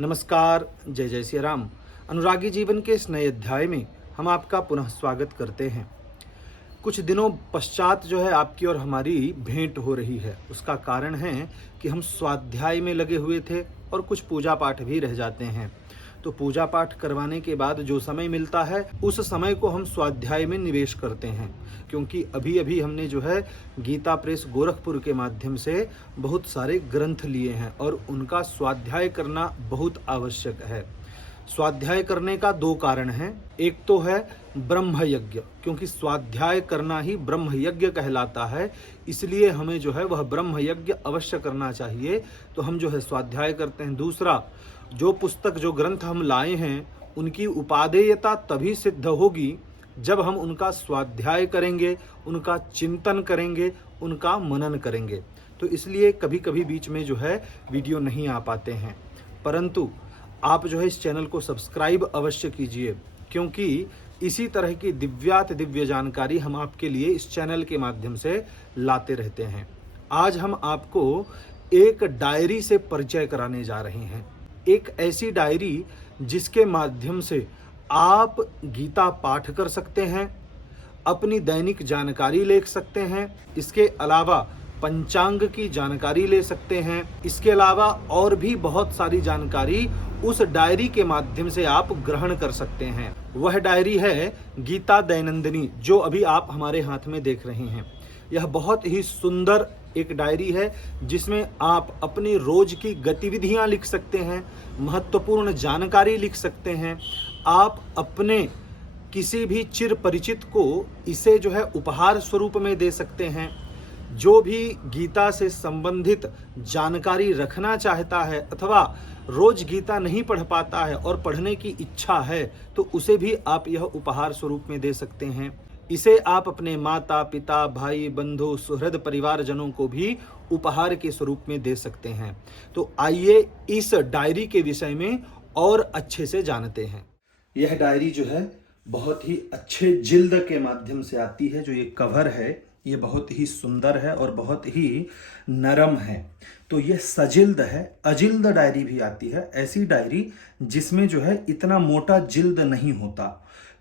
नमस्कार, जय जय श्री राम। अनुरागी जीवन के इस नए अध्याय में हम आपका पुनः स्वागत करते हैं। कुछ दिनों पश्चात जो है आपकी और हमारी भेंट हो रही है। उसका कारण है कि हम स्वाध्याय में लगे हुए थे और कुछ पूजा पाठ भी रह जाते हैं। तो पूजा पाठ करवाने के बाद जो समय मिलता है उस समय को हम स्वाध्याय में निवेश करते हैं, क्योंकि अभी अभी हमने जो है गीता प्रेस गोरखपुर के माध्यम से बहुत सारे ग्रंथ लिए हैं और उनका स्वाध्याय करना बहुत आवश्यक है। स्वाध्याय करने का दो कारण हैं। एक तो है ब्रह्म यज्ञ, क्योंकि स्वाध्याय करना ही ब्रह्म यज्ञ कहलाता है, इसलिए हमें जो है वह ब्रह्म यज्ञ अवश्य करना चाहिए। तो हम जो है स्वाध्याय करते हैं। दूसरा, जो पुस्तक जो ग्रंथ हम लाए हैं उनकी उपादेयता तभी सिद्ध होगी जब हम उनका स्वाध्याय करेंगे, उनका चिंतन करेंगे, उनका मनन करेंगे। तो इसलिए कभी कभी बीच में जो है वीडियो नहीं आ पाते हैं, परंतु आप जो है इस चैनल को सब्सक्राइब अवश्य कीजिए, क्योंकि इसी तरह की दिव्यात दिव्य जानकारी हम आपके लिए इस चैनल के माध्यम से लाते रहते हैं। आज हम आपको एक डायरी से परिचय कराने जा रहे हैं। एक ऐसी डायरी जिसके माध्यम से आप गीता पाठ कर सकते हैं, अपनी दैनिक जानकारी ले सकते हैं, इसके अलावा पंचांग की जानकारी ले सकते हैं, इसके अलावा और भी बहुत सारी जानकारी उस डायरी के माध्यम से आप ग्रहण कर सकते हैं। वह डायरी है गीता दैनंदिनी, जो अभी आप हमारे हाथ में देख रहे हैं। यह बहुत ही सुंदर एक डायरी है जिसमें आप अपनी रोज की गतिविधियां लिख सकते हैं, महत्वपूर्ण जानकारी लिख सकते हैं। आप अपने किसी भी चिर परिचित को इसे जो है उपहार स्वरूप में दे सकते हैं। जो भी गीता से संबंधित जानकारी रखना चाहता है अथवा रोज गीता नहीं पढ़ पाता है और पढ़ने की इच्छा है, तो उसे भी आप यह उपहार स्वरूप में दे सकते हैं। इसे आप अपने माता पिता, भाई बंधु, सुहृद परिवारजनों को भी उपहार के स्वरूप में दे सकते हैं। तो आइए इस डायरी के विषय में और अच्छे से जानते हैं। यह डायरी जो है बहुत ही अच्छे जिल्द के माध्यम से आती है। जो ये कवर है ये बहुत ही सुंदर है और बहुत ही नरम है। तो ये सजिल्द है। अजिल्द डायरी भी आती है, ऐसी डायरी जिसमें जो है इतना मोटा जिल्द नहीं होता।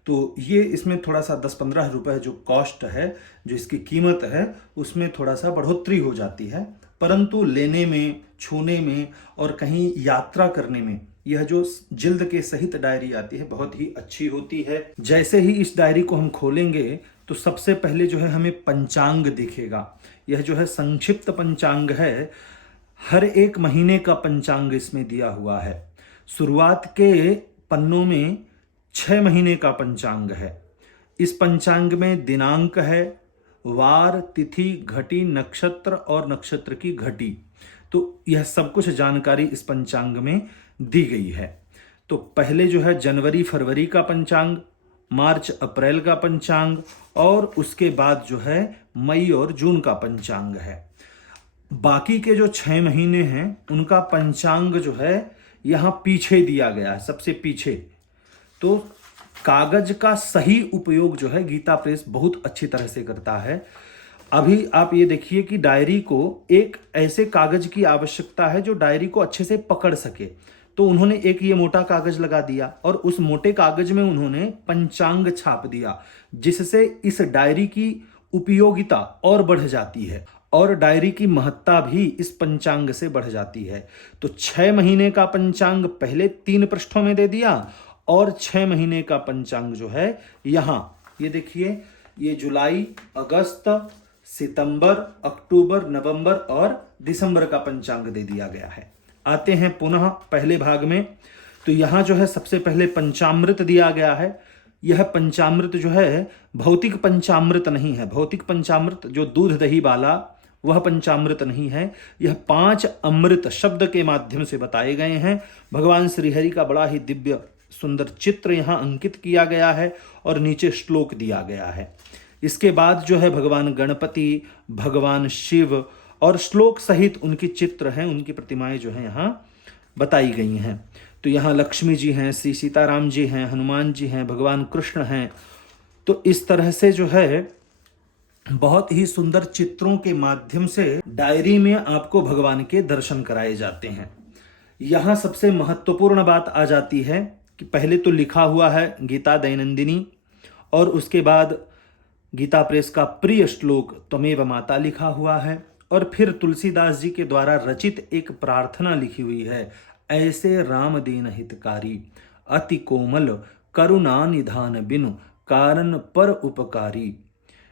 तो ये इसमें थोड़ा सा 10-15 रुपए जो कॉस्ट है, जो इसकी कीमत है, उसमें थोड़ा सा बढ़ोतरी हो जाती है, परंतु लेने में, छूने में और कहीं यात्रा करने में यह जो जिल्द के सहित डायरी आती है बहुत ही अच्छी होती है। जैसे ही इस डायरी को हम खोलेंगे तो सबसे पहले जो है हमें पंचांग दिखेगा। यह जो है संक्षिप्त पंचांग है। हर एक महीने का पंचांग इसमें दिया हुआ है। शुरुआत के पन्नों में 6 महीने का पंचांग है। इस पंचांग में दिनांक है, वार, तिथि, घटी, नक्षत्र और नक्षत्र की घटी। तो यह सब कुछ जानकारी इस पंचांग में दी गई है। तो पहले जो है जनवरी फरवरी का पंचांग, मार्च अप्रैल का पंचांग और उसके बाद जो है मई और जून का पंचांग है। बाकी के जो 6 महीने हैं उनका पंचांग जो है यहाँ पीछे दिया गया है, सबसे पीछे। तो कागज का सही उपयोग जो है गीता प्रेस बहुत अच्छी तरह से करता है। अभी आप ये देखिए कि डायरी को एक ऐसे कागज की आवश्यकता है जो डायरी को अच्छे से पकड़ सके। तो उन्होंने एक ये मोटा कागज लगा दिया और उस मोटे कागज में उन्होंने पंचांग छाप दिया, जिससे इस डायरी की उपयोगिता और बढ़ जाती है और डायरी की महत्ता भी इस पंचांग से बढ़ जाती है। तो 6 महीने का पंचांग पहले 3 पृष्ठों में दे दिया और 6 महीने का पंचांग जो है यहाँ ये देखिए, ये जुलाई, अगस्त, सितंबर, अक्टूबर, नवंबर और दिसंबर का पंचांग दे दिया गया है। आते हैं पुनः पहले भाग में। तो यहाँ जो है सबसे पहले पंचामृत दिया गया है। यह पंचामृत जो है भौतिक पंचामृत नहीं है। भौतिक पंचामृत जो दूध दही वाला वह पंचामृत नहीं है। यह 5 अमृत शब्द के माध्यम से बताए गए हैं। भगवान श्रीहरि का बड़ा ही दिव्य सुंदर चित्र यहाँ अंकित किया गया है और नीचे श्लोक दिया गया है। इसके बाद जो है भगवान गणपति, भगवान शिव और श्लोक सहित उनकी चित्र हैं, उनकी प्रतिमाएं जो हैं यहाँ बताई गई हैं। तो यहाँ लक्ष्मी जी हैं, श्री सीताराम जी हैं, हनुमान जी हैं, भगवान कृष्ण हैं। तो इस तरह से जो है बहुत ही सुंदर चित्रों के माध्यम से डायरी में आपको भगवान के दर्शन कराए जाते हैं। यहाँ सबसे महत्वपूर्ण बात आ जाती है कि पहले तो लिखा हुआ है गीता दैनंदिनी, और उसके बाद गीता प्रेस का प्रिय श्लोक त्वमेव माता लिखा हुआ है, और फिर तुलसीदास जी के द्वारा रचित एक प्रार्थना लिखी हुई है, ऐसे राम दीन हितकारी अति कोमल करुणा निधान बिनु कारण पर उपकारी।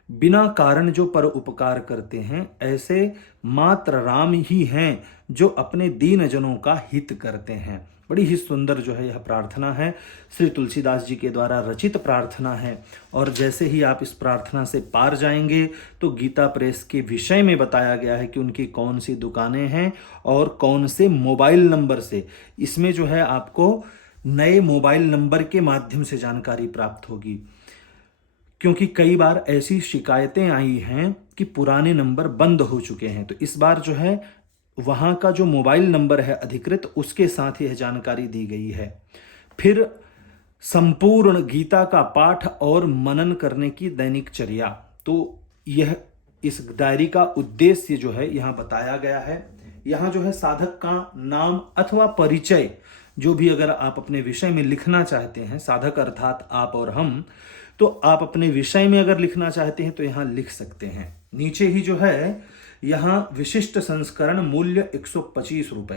बिना कारण जो पर उपकार करते हैं ऐसे मात्र राम ही हैं जो अपने दीन जनों का हित करते हैं। बड़ी ही सुंदर जो है यह प्रार्थना है, श्री तुलसीदास जी के द्वारा रचित प्रार्थना है। और जैसे ही आप इस प्रार्थना से पार जाएंगे तो गीता प्रेस के विषय में बताया गया है कि उनकी कौन सी दुकानें हैं और कौन से मोबाइल नंबर से। इसमें जो है आपको नए मोबाइल नंबर के माध्यम से जानकारी प्राप्त होगी, क्योंकि कई बार ऐसी शिकायतें आई हैं कि पुराने नंबर बंद हो चुके हैं। तो इस बार जो है वहाँ का जो मोबाइल नंबर है अधिकृत, उसके साथ यह जानकारी दी गई है। फिर संपूर्ण गीता का पाठ और मनन करने की दैनिक चर्या, तो यह इस डायरी का उद्देश्य जो है यहाँ बताया गया है। यहाँ जो है साधक का नाम अथवा परिचय, जो भी अगर आप अपने विषय में लिखना चाहते हैं, साधक अर्थात आप और हम, तो आप अपने विषय में अगर लिखना चाहते हैं तो यहाँ लिख सकते हैं। नीचे ही जो है यहाँ विशिष्ट संस्करण मूल्य 125 रुपए।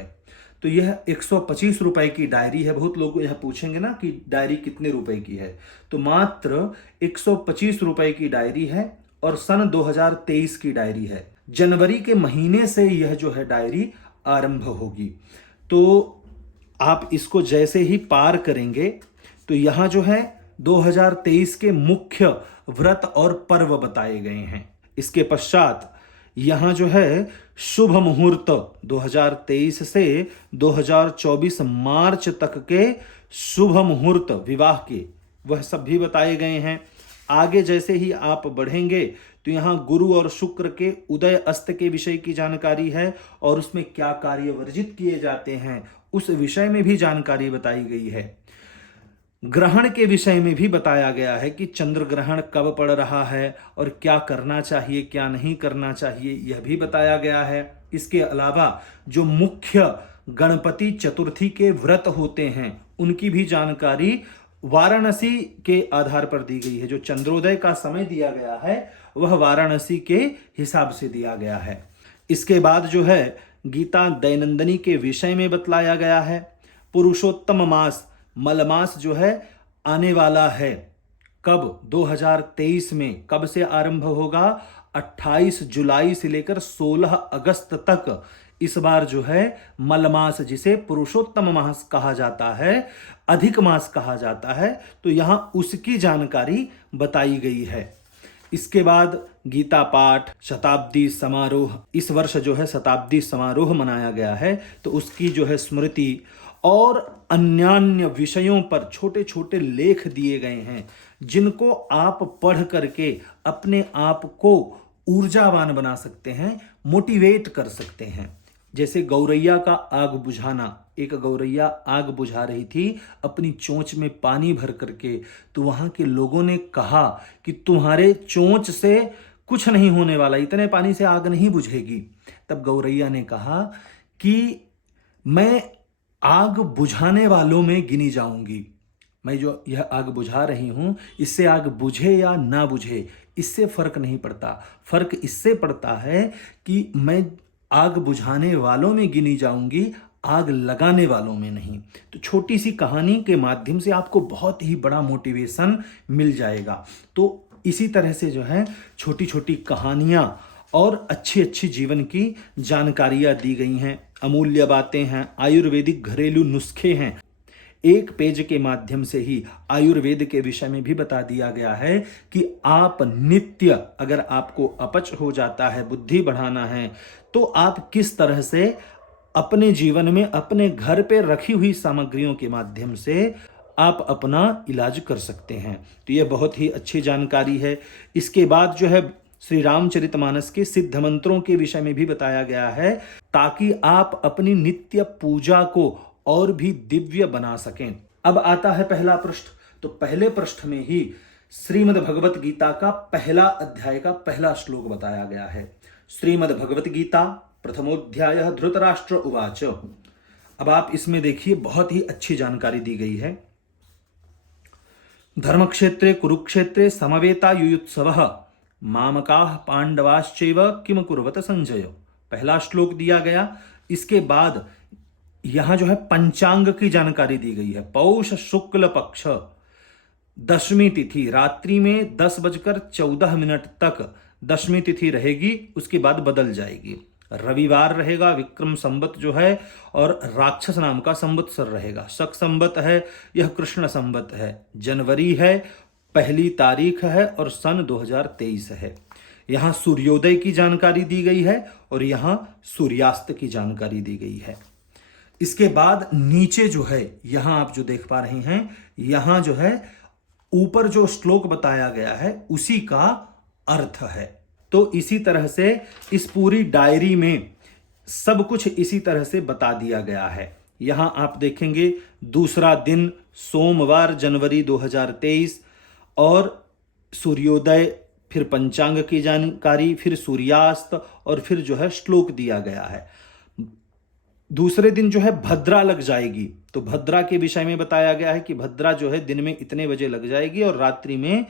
तो यह 125 रुपए की डायरी है। बहुत लोग यह पूछेंगे ना कि डायरी कितने रुपए की है, तो मात्र 125 रुपए की डायरी है और सन 2023 की डायरी है। जनवरी के महीने से यह जो है डायरी आरंभ होगी। तो आप इसको जैसे ही पार करेंगे तो यहाँ जो है 2023 के मुख्य व्रत और पर्व बताए गए हैं। इसके पश्चात यहाँ जो है शुभ मुहूर्त 2023 से 2024 मार्च तक के शुभ मुहूर्त विवाह के, वह सब भी बताए गए हैं। आगे जैसे ही आप बढ़ेंगे तो यहाँ गुरु और शुक्र के उदय अस्त के विषय की जानकारी है, और उसमें क्या कार्य वर्जित किए जाते हैं उस विषय में भी जानकारी बताई गई है। ग्रहण के विषय में भी बताया गया है कि चंद्र ग्रहण कब पड़ रहा है और क्या करना चाहिए क्या नहीं करना चाहिए, यह भी बताया गया है। इसके अलावा जो मुख्य गणपति चतुर्थी के व्रत होते हैं उनकी भी जानकारी वाराणसी के आधार पर दी गई है। जो चंद्रोदय का समय दिया गया है वह वाराणसी के हिसाब से दिया गया है। इसके बाद जो है गीता दैनंदिनी के विषय में बतलाया गया है। पुरुषोत्तम मास मलमास जो है आने वाला है, कब 2023 में, कब से आरंभ होगा, 28 जुलाई से लेकर 16 अगस्त तक इस बार जो है मलमास, जिसे पुरुषोत्तम मास कहा जाता है, अधिक मास कहा जाता है, तो यहां उसकी जानकारी बताई गई है। इसके बाद गीता पाठ, शताब्दी समारोह, इस वर्ष जो है शताब्दी समारोह मनाया गया है, तो उसकी जो है स्मृति और अन्यान्य विषयों पर छोटे छोटे लेख दिए गए हैं, जिनको आप पढ़ करके अपने आप को ऊर्जावान बना सकते हैं, मोटिवेट कर सकते हैं। जैसे गौरैया का आग बुझाना, एक गौरैया आग बुझा रही थी अपनी चोंच में पानी भर करके, तो वहां के लोगों ने कहा कि तुम्हारे चोंच से कुछ नहीं होने वाला, इतने पानी से आग नहीं बुझेगी। तब गौरैया ने कहा कि मैं आग बुझाने वालों में गिनी जाऊंगी, मैं जो यह आग बुझा रही हूं इससे आग बुझे या ना बुझे इससे फर्क नहीं पड़ता, फर्क इससे पड़ता है कि मैं आग बुझाने वालों में गिनी जाऊंगी, आग लगाने वालों में नहीं। तो छोटी सी कहानी के माध्यम से आपको बहुत ही बड़ा मोटिवेशन मिल जाएगा। तो इसी तरह से जो है छोटी छोटी कहानियां और अच्छी अच्छी जीवन की जानकारियां दी गई हैं, अमूल्य बातें हैं, आयुर्वेदिक घरेलू नुस्खे हैं। एक पेज के माध्यम से ही आयुर्वेद के विषय में भी बता दिया गया है कि आप नित्य, अगर आपको अपच हो जाता है, बुद्धि बढ़ाना है, तो आप किस तरह से अपने जीवन में अपने घर पे रखी हुई सामग्रियों के माध्यम से आप अपना इलाज कर सकते हैं। तो यह बहुत ही अच्छी जानकारी है। इसके बाद जो है श्री रामचरितमानस के सिद्ध मंत्रों के विषय में भी बताया गया है, ताकि आप अपनी नित्य पूजा को और भी दिव्य बना सकें। अब आता है पहला पृष्ठ। तो पहले पृष्ठ में ही श्रीमद् भगवत गीता का पहला अध्याय का पहला श्लोक बताया गया है। श्रीमद् भगवत गीता प्रथमोध्याय धृतराष्ट्र उवाच अब आप इसमें देखिए बहुत ही अच्छी जानकारी दी गई है। धर्मक्षेत्रे कुरुक्षेत्रे समवेता युयुत्सवः मामकाः पांडवाश्चैव किम कुर्वत संजय, पहला श्लोक दिया गया। इसके बाद यहां जो है पंचांग की जानकारी दी गई है। पौष शुक्ल पक्ष दशमी तिथि रात्रि में 10:14 तक दशमी तिथि रहेगी, उसके बाद बदल जाएगी। रविवार रहेगा, विक्रम संवत जो है, और राक्षस नाम का संवत्सर रहेगा। शक संवत है, यह कृष्ण संवत है। जनवरी है, पहली तारीख है और सन 2023 है। यहाँ सूर्योदय की जानकारी दी गई है और यहाँ सूर्यास्त की जानकारी दी गई है। इसके बाद नीचे जो है, यहां आप जो देख पा रहे हैं, यहां जो है ऊपर जो श्लोक बताया गया है उसी का अर्थ है। तो इसी तरह से इस पूरी डायरी में सब कुछ इसी तरह से बता दिया गया है। यहां आप देखेंगे दूसरा दिन सोमवार जनवरी 2023 और सूर्योदय, फिर पंचांग की जानकारी, फिर सूर्यास्त और फिर जो है श्लोक दिया गया है। दूसरे दिन जो है भद्रा लग जाएगी, तो भद्रा के विषय में बताया गया है कि भद्रा जो है दिन में इतने बजे लग जाएगी और रात्रि में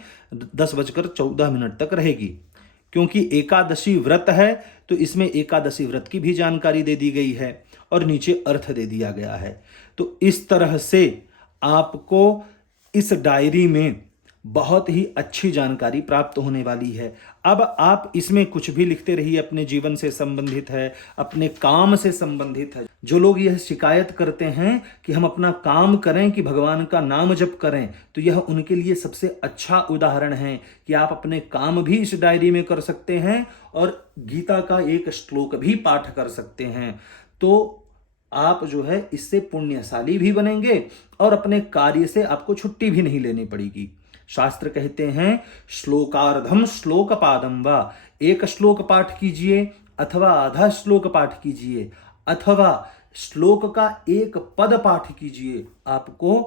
10:14 तक रहेगी। क्योंकि एकादशी व्रत है तो इसमें एकादशी व्रत की भी जानकारी दे दी गई है और नीचे अर्थ दे दिया गया है। तो इस तरह से आपको इस डायरी में बहुत ही अच्छी जानकारी प्राप्त होने वाली है। अब आप इसमें कुछ भी लिखते रहिए, अपने जीवन से संबंधित है, अपने काम से संबंधित है। जो लोग यह शिकायत करते हैं कि हम अपना काम करें कि भगवान का नाम जप करें, तो यह उनके लिए सबसे अच्छा उदाहरण है कि आप अपने काम भी इस डायरी में कर सकते हैं और गीता का एक श्लोक भी पाठ कर सकते हैं। तो आप जो है इससे पुण्यशाली भी बनेंगे और अपने कार्य से आपको छुट्टी भी नहीं लेनी पड़ेगी। शास्त्र कहते हैं श्लोकार्धम श्लोक पादम व, एक श्लोक पाठ कीजिए अथवा आधा श्लोक पाठ कीजिए अथवा श्लोक का एक पद पाठ कीजिए, आपको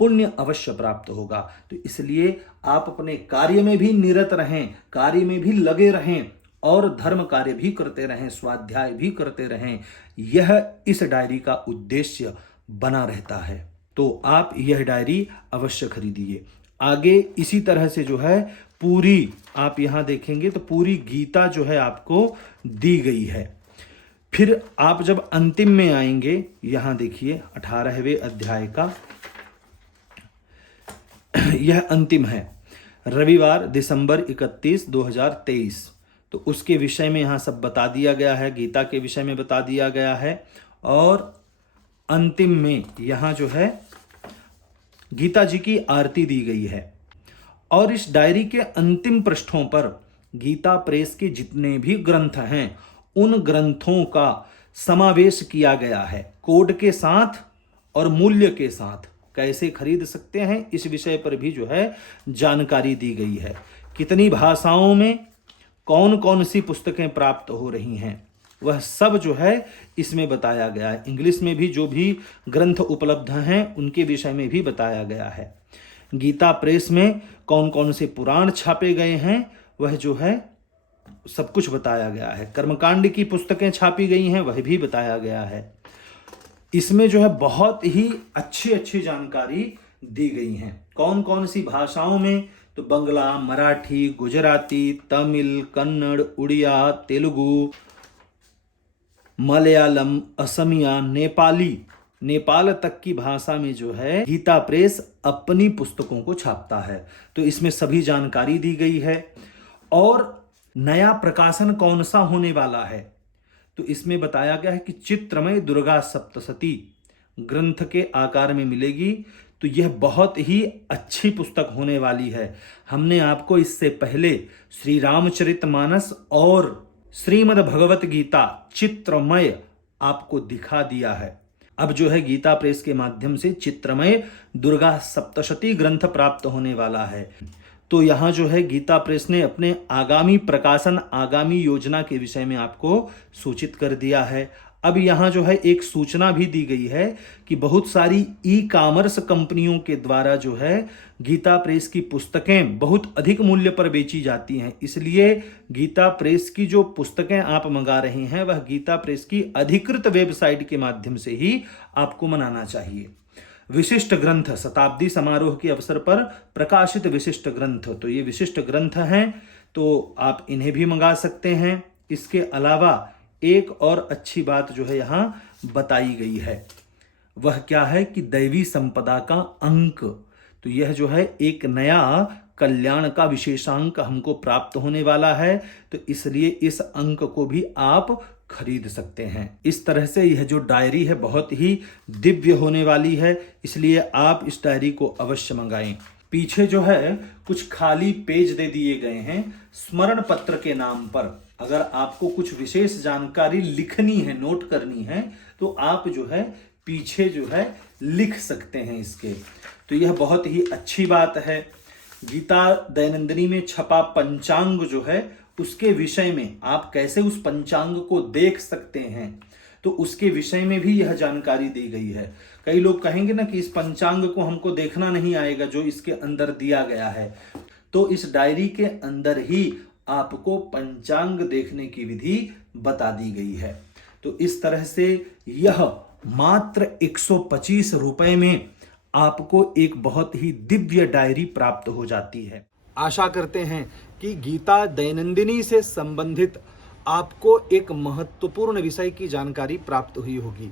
पुण्य अवश्य प्राप्त होगा। तो इसलिए आप अपने कार्य में भी निरत रहें, कार्य में भी लगे रहें और धर्म कार्य भी करते रहें, स्वाध्याय भी करते रहें। यह इस डायरी का उद्देश्य बना रहता है। तो आप यह डायरी अवश्य खरीदिए। आगे इसी तरह से जो है पूरी आप यहां देखेंगे तो पूरी गीता जो है आपको दी गई है। फिर आप जब अंतिम में आएंगे, यहां देखिए 18वें अध्याय का यह अंतिम है, रविवार दिसंबर 31, 2023। तो उसके विषय में यहां सब बता दिया गया है, गीता के विषय में बता दिया गया है। और अंतिम में यहां जो है गीता जी की आरती दी गई है। और इस डायरी के अंतिम पृष्ठों पर गीता प्रेस के जितने भी ग्रंथ हैं उन ग्रंथों का समावेश किया गया है, कोड के साथ और मूल्य के साथ। कैसे खरीद सकते हैं इस विषय पर भी जो है जानकारी दी गई है। कितनी भाषाओं में कौन कौन सी पुस्तकें प्राप्त हो रही हैं, वह सब जो है इसमें बताया गया है। इंग्लिश में भी जो भी ग्रंथ उपलब्ध हैं उनके विषय में भी बताया गया है। गीता प्रेस में कौन कौन से पुराण छापे गए हैं वह जो है सब कुछ बताया गया है। कर्मकांड की पुस्तकें छापी गई हैं वह भी बताया गया है। इसमें जो है बहुत ही अच्छी अच्छी जानकारी दी गई हैं। कौन कौन सी भाषाओं में, तो बंगला, मराठी, गुजराती, तमिल, कन्नड़, उड़िया, तेलुगु, मलयालम, असमिया, नेपाली, नेपाल तक की भाषा में जो है गीता प्रेस अपनी पुस्तकों को छापता है। तो इसमें सभी जानकारी दी गई है। और नया प्रकाशन कौन सा होने वाला है, तो इसमें बताया गया है कि चित्रमय दुर्गा सप्तशती ग्रंथ के आकार में मिलेगी। तो यह बहुत ही अच्छी पुस्तक होने वाली है। हमने आपको इससे पहले श्री रामचरितमानस और श्रीमद् भगवत गीता चित्रमय आपको दिखा दिया है। अब जो है गीता प्रेस के माध्यम से चित्रमय दुर्गा सप्तशती ग्रंथ प्राप्त होने वाला है। तो यहाँ जो है गीता प्रेस ने अपने आगामी प्रकाशन, आगामी योजना के विषय में आपको सूचित कर दिया है। अब यहाँ जो है एक सूचना भी दी गई है कि बहुत सारी ई कॉमर्स कंपनियों के द्वारा जो है गीता प्रेस की पुस्तकें बहुत अधिक मूल्य पर बेची जाती हैं, इसलिए गीता प्रेस की जो पुस्तकें आप मंगा रहे हैं वह गीता प्रेस की अधिकृत वेबसाइट के माध्यम से ही आपको मनाना चाहिए। विशिष्ट ग्रंथ, शताब्दी समारोह के अवसर पर प्रकाशित विशिष्ट ग्रंथ, तो ये विशिष्ट ग्रंथ हैं, तो आप इन्हें भी मंगा सकते हैं। इसके अलावा एक और अच्छी बात जो है यहाँ बताई गई है, वह क्या है कि दैवी संपदा का अंक, तो यह जो है एक नया कल्याण का विशेषांक हमको प्राप्त होने वाला है, तो इसलिए इस अंक को भी आप खरीद सकते हैं। इस तरह से यह जो डायरी है बहुत ही दिव्य होने वाली है, इसलिए आप इस डायरी को अवश्य मंगाएं। पीछे जो है कुछ खाली पेज दे दिए गए हैं स्मरण पत्र के नाम पर। अगर आपको कुछ विशेष जानकारी लिखनी है, नोट करनी है, तो आप जो है पीछे जो है लिख सकते हैं इसके, तो यह बहुत ही अच्छी बात है। गीता दैनंदिनी में छपा पंचांग जो है उसके विषय में आप कैसे उस पंचांग को देख सकते हैं, तो उसके विषय में भी यह जानकारी दी गई है। कई लोग कहेंगे ना कि इस पंचांग को हमको देखना नहीं आएगा जो इसके अंदर दिया गया है, तो इस डायरी के अंदर ही आपको पंचांग देखने की विधि बता दी गई है। तो इस तरह से यह मात्र 125 रुपए में आपको एक बहुत ही दिव्य डायरी प्राप्त हो जाती है। आशा करते हैं कि गीता दैनंदिनी से संबंधित आपको एक महत्वपूर्ण विषय की जानकारी प्राप्त हुई होगी।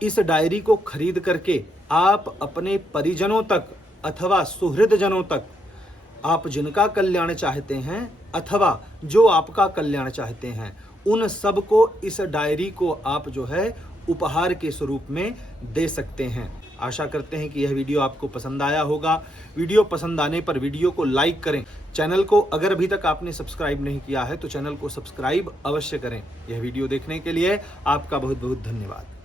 इस डायरी को खरीद करके आप अपने परिजनों तक अथवा सुहृदजनों तक, आप जिनका कल्याण चाहते हैं अथवा जो आपका कल्याण चाहते हैं, उन सब को इस डायरी को आप जो है उपहार के स्वरूप में दे सकते हैं। आशा करते हैं कि यह वीडियो आपको पसंद आया होगा। वीडियो पसंद आने पर वीडियो को लाइक करें। चैनल को अगर अभी तक आपने सब्सक्राइब नहीं किया है तो चैनल को सब्सक्राइब अवश्य करें। यह वीडियो देखने के लिए आपका बहुत बहुत धन्यवाद।